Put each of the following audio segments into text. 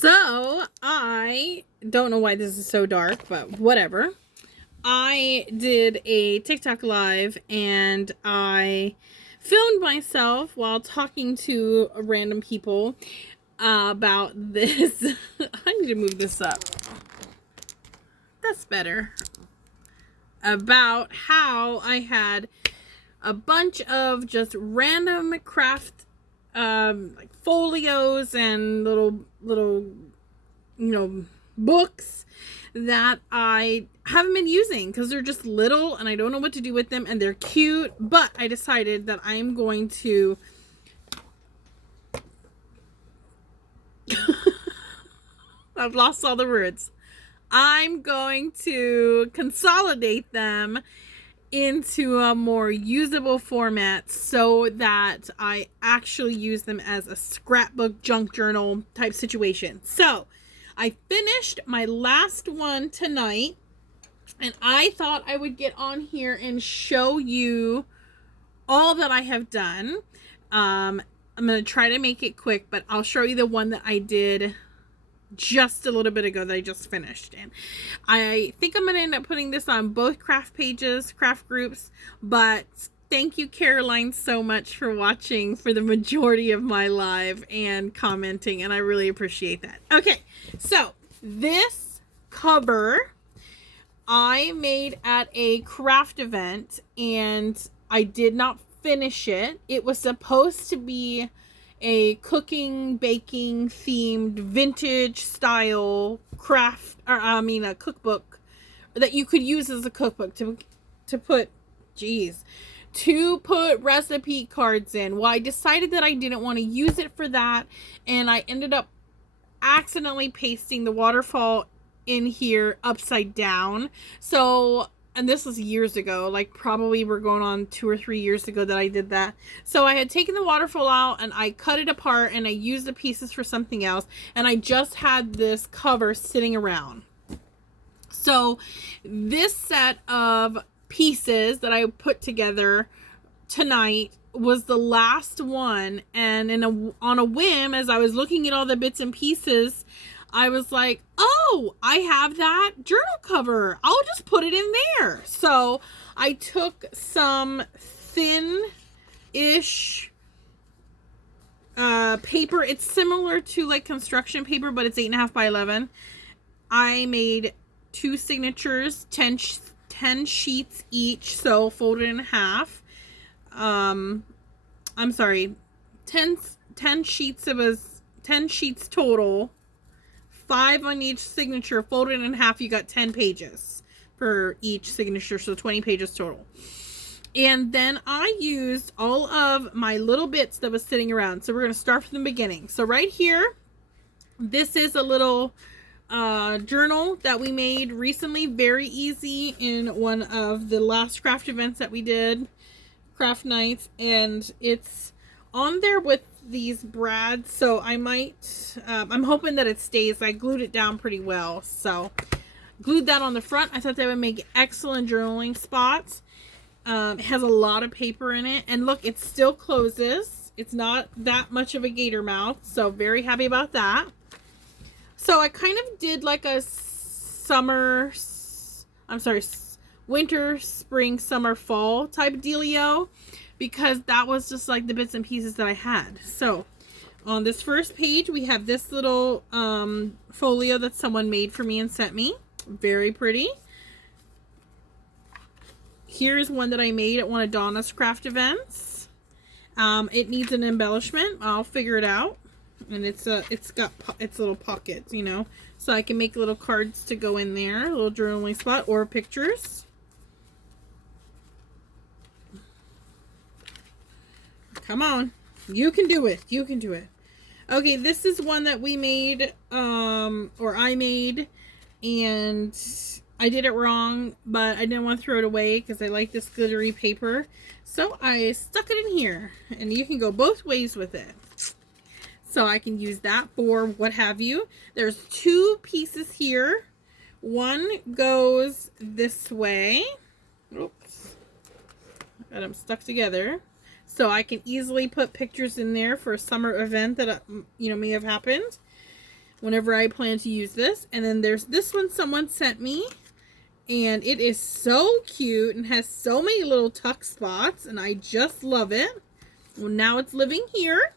So, I don't know why this is so dark, but whatever. I did a TikTok live and I filmed myself while talking to random people about this. I need to move this up. That's better. About how I had a bunch of just random craft like folios and little books that I haven't been using because they're just little and I don't know what to do with them, and they're cute, but I decided that I'm going to I've lost all the words. I'm going to consolidate them into a more usable format so that I actually use them as a scrapbook junk journal type situation. So I finished my last one tonight and I thought I would get on here and show you all that I have done. I'm going to try to make it quick, but I'll show you the one that I did just a little bit ago that I just finished. And I think I'm going to end up putting this on both craft pages, craft groups, but thank you, Caroline, so much for watching for the majority of my live and commenting, and I really appreciate that. Okay, so this cover I made at a craft event and I did not finish it. It was supposed to be a cooking, baking themed vintage style craft, or a cookbook that you could use as a cookbook to put recipe cards in. Well, I decided that I didn't want to use it for that, and I ended up accidentally pasting the waterfall in here upside down. So, and this was years ago, like probably we're going on 2 or 3 years ago that I did that. So I had taken the waterfall out and I cut it apart and I used the pieces for something else, and I just had this cover sitting around. So this set of pieces that I put together tonight was the last one, and on a whim, as I was looking at all the bits and pieces, I was like, oh, I have that journal cover. I'll just put it in there. So I took some thin-ish paper. It's similar to like construction paper, but it's 8.5 by 11. I made 2 signatures, 10 sheets each, so folded in half. I'm sorry, 10 sheets. It was 10 sheets total. 5 on each signature, folded in half. You got 10 pages for each signature, so 20 pages total. And then I used all of my little bits that was sitting around. So we're going to start from the beginning. So right here, this is a little journal that we made recently, very easy, in one of the last craft events that we did, craft nights, and it's on there with these brads, so I might I'm hoping that it stays. I glued it down pretty well, so glued that on the front. I thought that would make excellent journaling spots. It has a lot of paper in it, and look, it still closes. It's not that much of a gator mouth, so very happy about that. So I kind of did like a winter, spring, summer, fall type dealio, because that was just like the bits and pieces that I had. So on this first page, we have this little folio that someone made for me and sent me. Very pretty. Here's one that I made at one of Donna's craft events. It needs an embellishment. I'll figure it out. And it's got its little pockets, you know, so I can make little cards to go in there, a little journaling spot, or pictures. Come on, you can do it. You can do it. Okay, this is one that we made, or I made, and I did it wrong, but I didn't want to throw it away because I like this glittery paper. So I stuck it in here, and you can go both ways with it. So I can use that for what have you. There's 2 pieces here. One goes this way. Oops. Got them stuck together. So I can easily put pictures in there for a summer event that may have happened. whenever I plan to use this. And then there's this one someone sent me, and it is so cute and has so many little tuck spots, and I just love it. Well, now it's living here.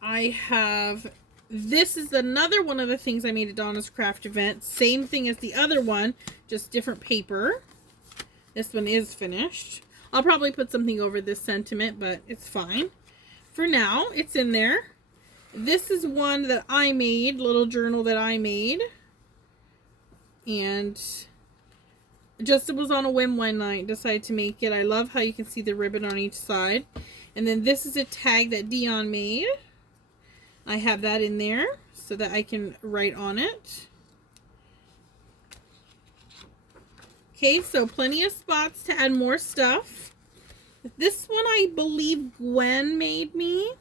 I have, this is another one of the things I made at Donna's Craft event. Same thing as the other one, just different paper. This one is finished. I'll probably put something over this sentiment, but it's fine. For now, it's in there. This is one that I made, little journal that I made. And just it was on a whim one night, decided to make it. I love how you can see the ribbon on each side. And then this is a tag that Dion made. I have that in there so that I can write on it. Okay, so plenty of spots to add more stuff. This one I believe Gwen made me.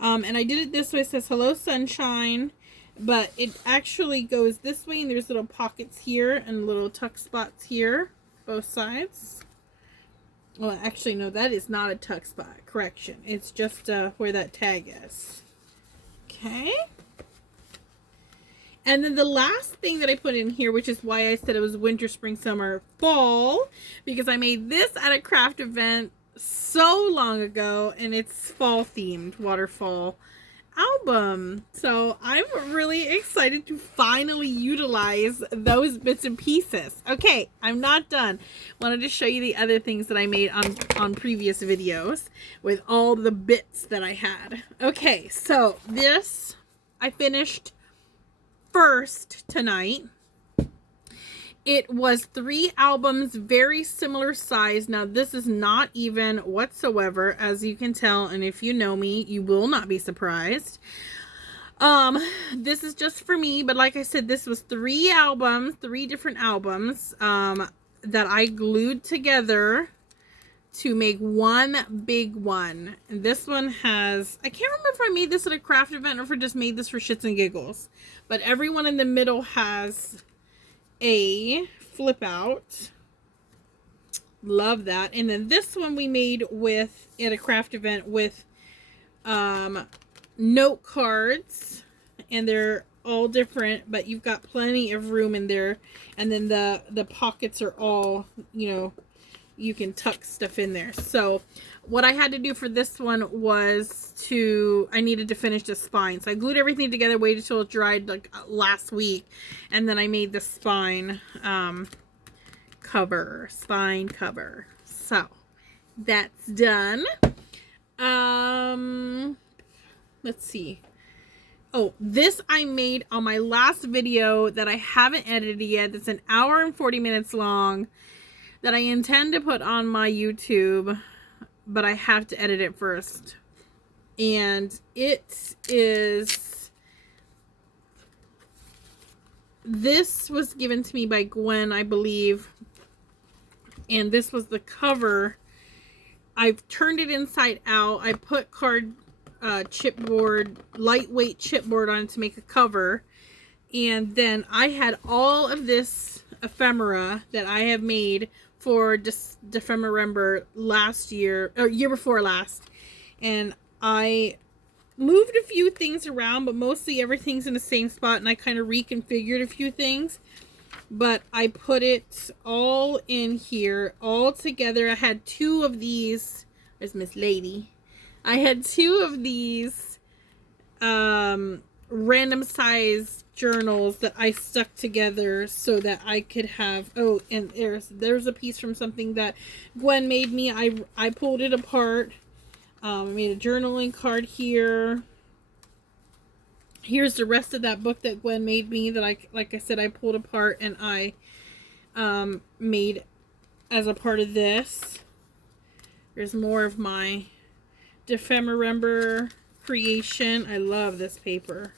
And I did it this way. It says, hello sunshine. But it actually goes this way, and there's little pockets here and little tuck spots here, both sides. Well, actually, no, that is not a tuck spot. Correction. It's just where that tag is. Okay. And then the last thing that I put in here, which is why I said it was winter, spring, summer, fall, because I made this at a craft event so long ago, and it's fall themed, waterfall album. So I'm really excited to finally utilize those bits and pieces. Okay, I'm not done. Wanted to show you the other things that I made on previous videos with all the bits that I had. Okay, so this I finished first tonight. It was 3 albums, very similar size. Now, this is not even whatsoever, as you can tell, and if you know me, you will not be surprised. This is just for me, but like I said, this was 3 albums, 3 different albums, that I glued together to make one big one. And this one has, I can't remember if I made this at a craft event or if I just made this for shits and giggles, but everyone in the middle has a flip out. Love that. And then this one we made with at a craft event with note cards, and they're all different, but you've got plenty of room in there. And then the pockets are all, you know, you can tuck stuff in there. So what I had to do for this one was I needed to finish the spine. So I glued everything together, waited till it dried like last week, and then I made the spine cover. So that's done. Let's see. Oh, this I made on my last video that I haven't edited yet. That's an hour and 40 minutes long that I intend to put on my YouTube, but I have to edit it first. And it is, this was given to me by Gwen, I believe, and this was the cover. I've turned it inside out. I put card chipboard, lightweight chipboard on it to make a cover, and then I had all of this ephemera that I have made for Defemember last year, or year before last, and I moved a few things around, but mostly everything's in the same spot, and I kind of reconfigured a few things, but I put it all in here, all together. I had 2 of these. There's Miss Lady. I had 2 of these random size journals that I stuck together so that I could have, oh, and there's a piece from something that Gwen made me. I pulled it apart. I made a journaling card here. Here's the rest of that book that Gwen made me that like I said, I pulled apart and I made as a part of this. There's more of my Defemember creation. I love this paper.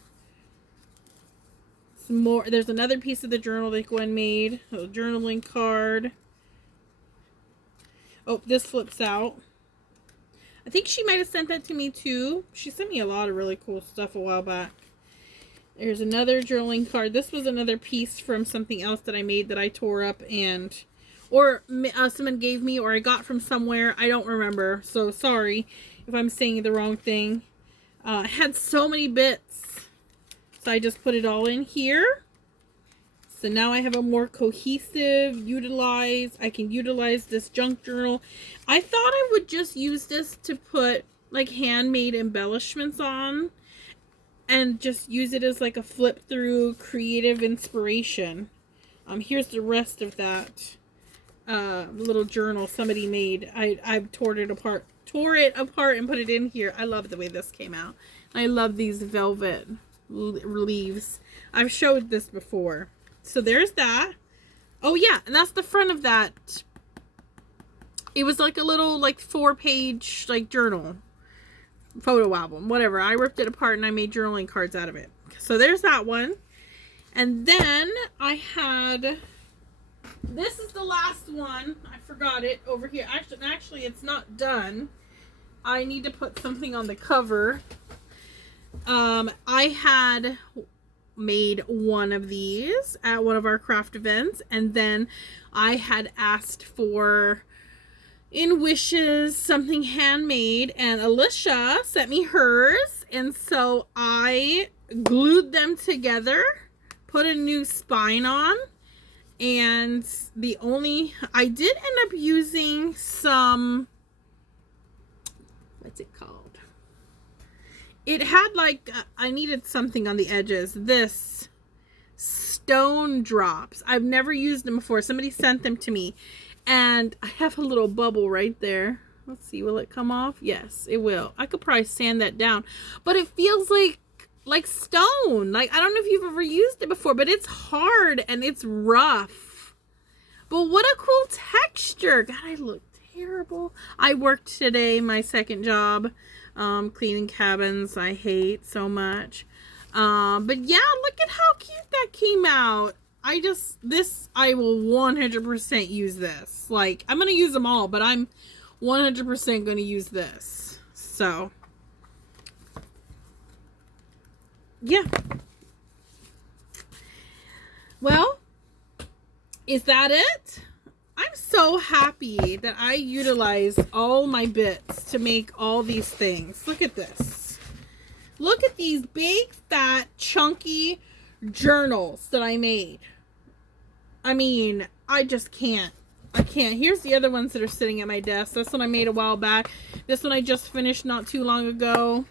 Some more. There's another piece of the journal that Gwen made. A journaling card. Oh, this flips out. I think she might have sent that to me too. She sent me a lot of really cool stuff a while back. There's another journaling card. This was another piece from something else that I made that I tore up or someone gave me, or I got from somewhere. I don't remember. So sorry if I'm saying the wrong thing. I had so many bits, so I just put it all in here. So now I have a more cohesive I can utilize this junk journal. I thought I would just use this to put like handmade embellishments on and just use it as like a flip through creative inspiration. Here's the rest of that little journal somebody made. I tore it apart and put it in here. I love the way this came out. I love these velvet leaves. I've showed this before. So there's that. Oh yeah, and that's the front of that. It was like a little like 4-page like journal, photo album, whatever. I ripped it apart and I made journaling cards out of it. So there's that one. And then I had, this is the last one. I forgot it over here. Actually it's not done. I need to put something on the cover. I had made one of these at one of our craft events, and then I had asked for in wishes something handmade, and Alicia sent me hers, and so I glued them together, put a new spine on, and I did end up using some, what's it called? It had like, I needed something on the edges. This stone drops. I've never used them before. Somebody sent them to me. And I have a little bubble right there. Let's see, will it come off? Yes, it will. I could probably sand that down. But it feels like stone. Like, I don't know if you've ever used it before, but it's hard and it's rough. But what a cool texture. God, I look terrible. I worked today, my second job. Cleaning cabins. I hate so much. But yeah, look at how cute that came out. I will 100% use this. Like, I'm going to use them all, but I'm 100% going to use this. So, yeah. Well, is that it? I'm so happy that I utilized all my bits to make all these things. Look at this. Look at these big, fat, chunky journals that I made. I mean, I just can't. I can't. Here's the other ones that are sitting at my desk. This one I made a while back. This one I just finished not too long ago.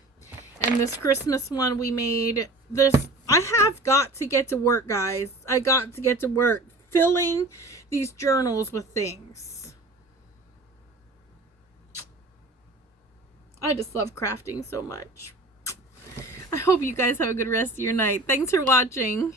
And this Christmas one we made. I have got to get to work, guys. I got to get to work filling these journals with things. I just love crafting so much. I hope you guys have a good rest of your night. Thanks for watching.